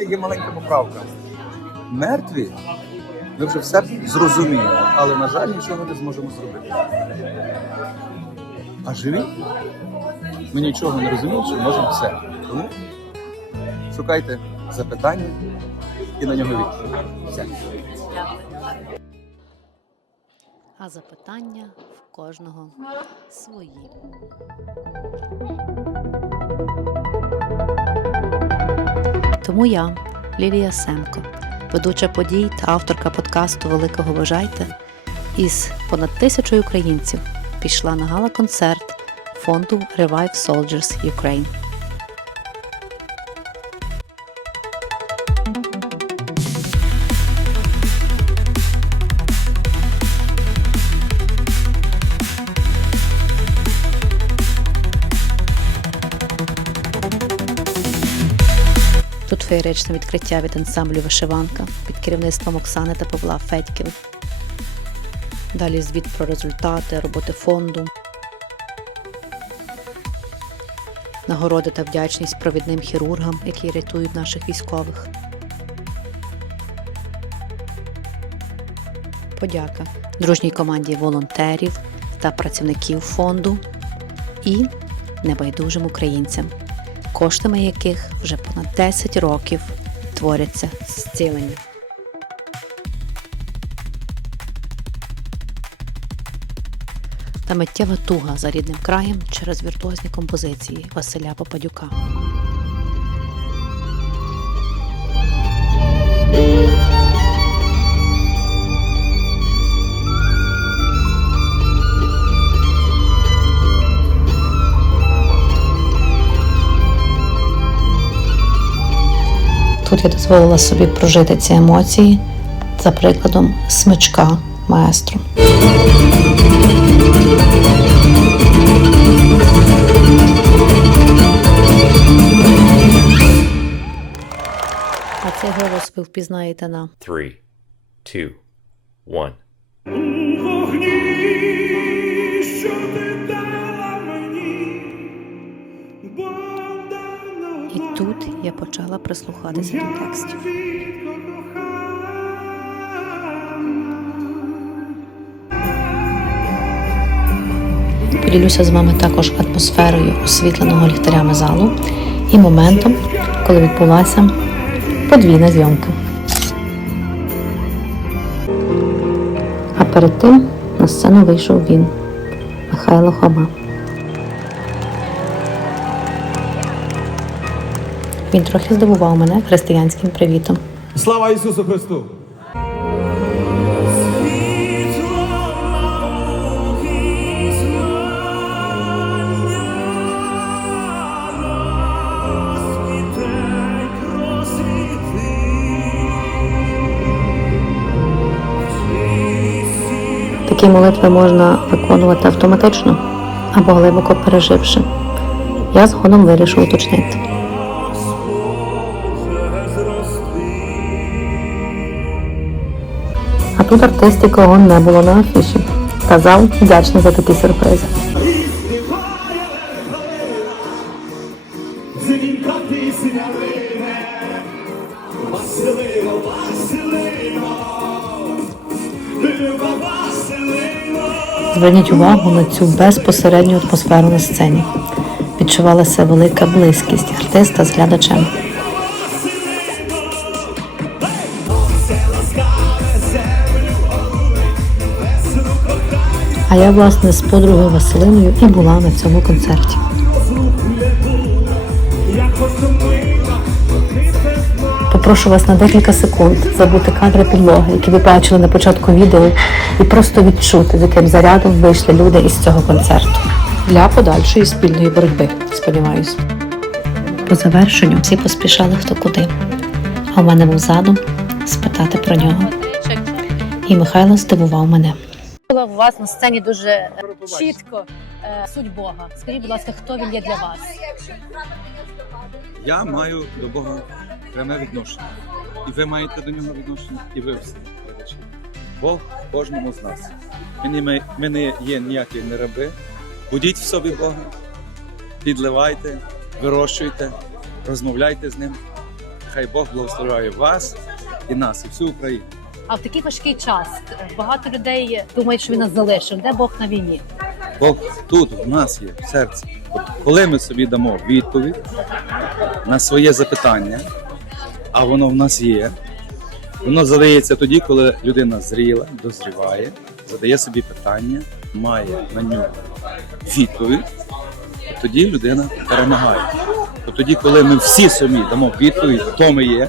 Є маленька поправка. Мертві, ми вже все зрозуміємо, але, на жаль, нічого не зможемо зробити. А живі? Ми нічого не розуміємо, що можемо все. Тому шукайте запитання і на нього відповідь. Все. А запитання в кожного свої. Тому я, Лілія Семко, ведуча подій та авторка подкасту Великого Бажайте, із понад тисячою українців пішла на гала-концерт фонду Revive Soldiers Ukraine. Феєричне відкриття від ансамблю Вишиванка під керівництвом Оксани та Павла Федьків. Далі звіт про результати роботи фонду. Нагороди та вдячність провідним хірургам, які рятують наших військових. Подяка дружній команді волонтерів та працівників фонду і небайдужим українцям, коштами яких вже понад 10 років творяться зцілення. Та миттєва туга за рідним краєм через віртуозні композиції Василя Попадюка. Тут я дозволила собі прожити ці емоції за прикладом смичка маестро. А цей голос ви впізнаєте на 3, 2, 1. Я почала прислухатися до текстів. Поділюся з вами також атмосферою освітленого ліхтарями залу і моментом, коли відбулася подвійна зйомка. А перед тим на сцену вийшов він, Михайло Хома. Він трохи здивував мене християнським привітом. Слава Ісусу Христу! Такі молитви можна виконувати автоматично або глибоко переживши. Я згодом вирішив уточнити. Тут артист, якого не було на афіші. Казав, вдячний за такі сюрпризи. Зверніть увагу на цю безпосередню атмосферу на сцені. Відчувалася велика близькість артиста з глядачем. А я, власне, з подругою Василиною і була на цьому концерті. Попрошу вас на декілька секунд забути кадри підлоги, які ви бачили на початку відео, і просто відчути, з яким зарядом вийшли люди із цього концерту для подальшої спільної боротьби. Сподіваюсь. По завершенню всі поспішали хто куди. А в мене був задум спитати про нього. І Михайло здивував мене. У вас на сцені дуже чітко е, суть Бога. Скажіть, будь ласка, хто він є для вас? Я маю до Бога пряме відношення. І ви маєте до нього відношення, і ви всі. Бог кожному з нас. Ми не є ніякі не раби. Будіть в собі Бога, підливайте, вирощуйте, розмовляйте з ним. Хай Бог благословляє вас і нас, і всю Україну. А в такий важкий час багато людей думають, що він нас залишив. Де Бог на війні? Бог тут в нас є в серці. От коли ми собі дамо відповідь на своє запитання, а воно в нас є, воно задається тоді, коли людина зріла, дозріває, задає собі питання, має на нього відповідь, і тоді людина перемагає. От тоді, коли ми всі собі дамо відповідь, хто ми є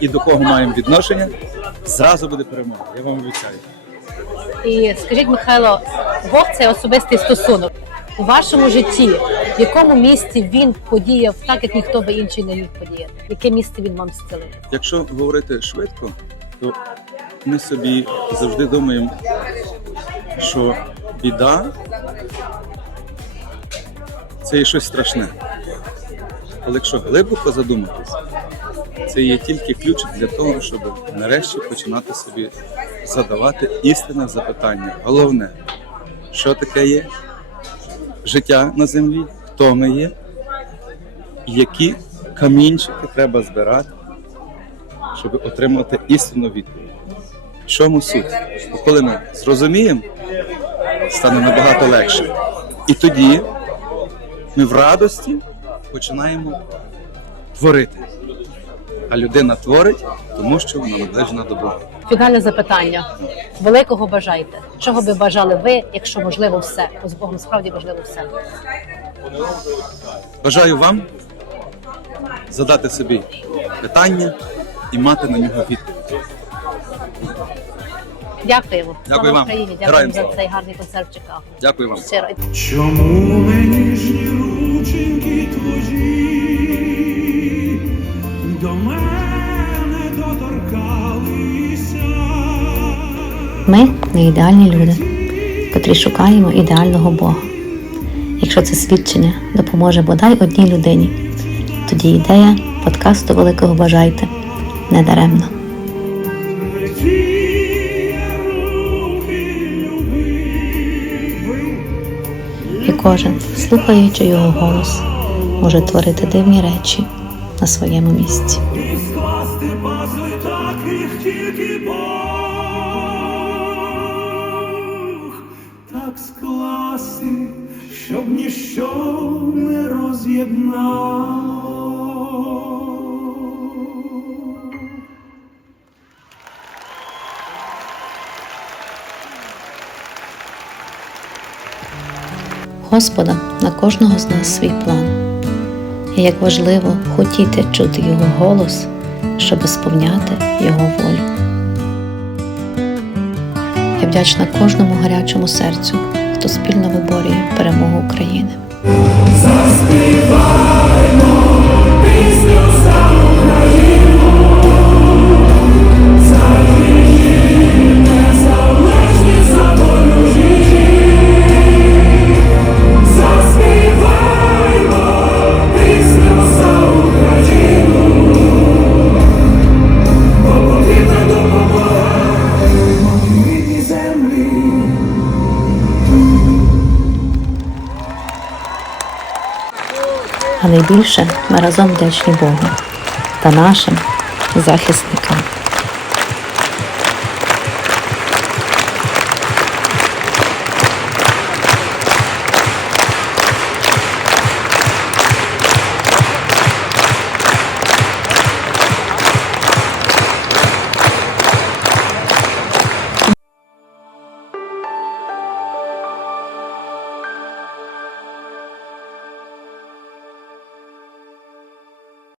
і до кого маємо відношення, зразу буде перемога. Я вам обіцяю. І скажіть, Михайло, Бог це особистий стосунок. У вашому житті, в якому місці він подіяв так, як ніхто би інший не міг подіяти? Яке місце він вам зцілив? Якщо говорити швидко, то ми собі завжди думаємо, що біда це є щось страшне. Але якщо глибоко задуматись, це є тільки ключ для того, щоб нарешті починати собі задавати істинне запитання. Головне, що таке є життя на землі, хто ми є, які камінчики треба збирати, щоб отримати істинну відповідь. Чому суть? Бо коли ми зрозуміємо, стане набагато легше. І тоді ми в радості починаємо творити. А людина творить, тому що вона наближена до Бога. Фінальне запитання. Великого бажайте. Чого би бажали ви, якщо можливо все? Бо з Богом справді важливо все. Бажаю вам задати собі питання і мати на нього відповідь. Дякуємо. Дякую вам. Україні. Героям Дякуємо за слава. цей гарний концерт в Чикаго. Дякую вам. Щиро. Чому ніжні рученьки Ми не ідеальні люди, котрі шукаємо ідеального Бога. Якщо це свідчення допоможе бодай одній людині, тоді ідея подкасту Великого Бажайте не любив, І кожен, слухаючи його голос, може творити дивні речі на своєму місці. скласти пазли так, їх тільки Бог ніщо не роз'єднало. Господа на кожного з нас свій план. І як важливо хотіти чути Його голос, щоб сповняти Його волю. Я вдячна кожному гарячому серцю, хто спільно виборює перемогу України. Заспіваймо. А найбільше ми разом вдячні Богу та нашим захисникам.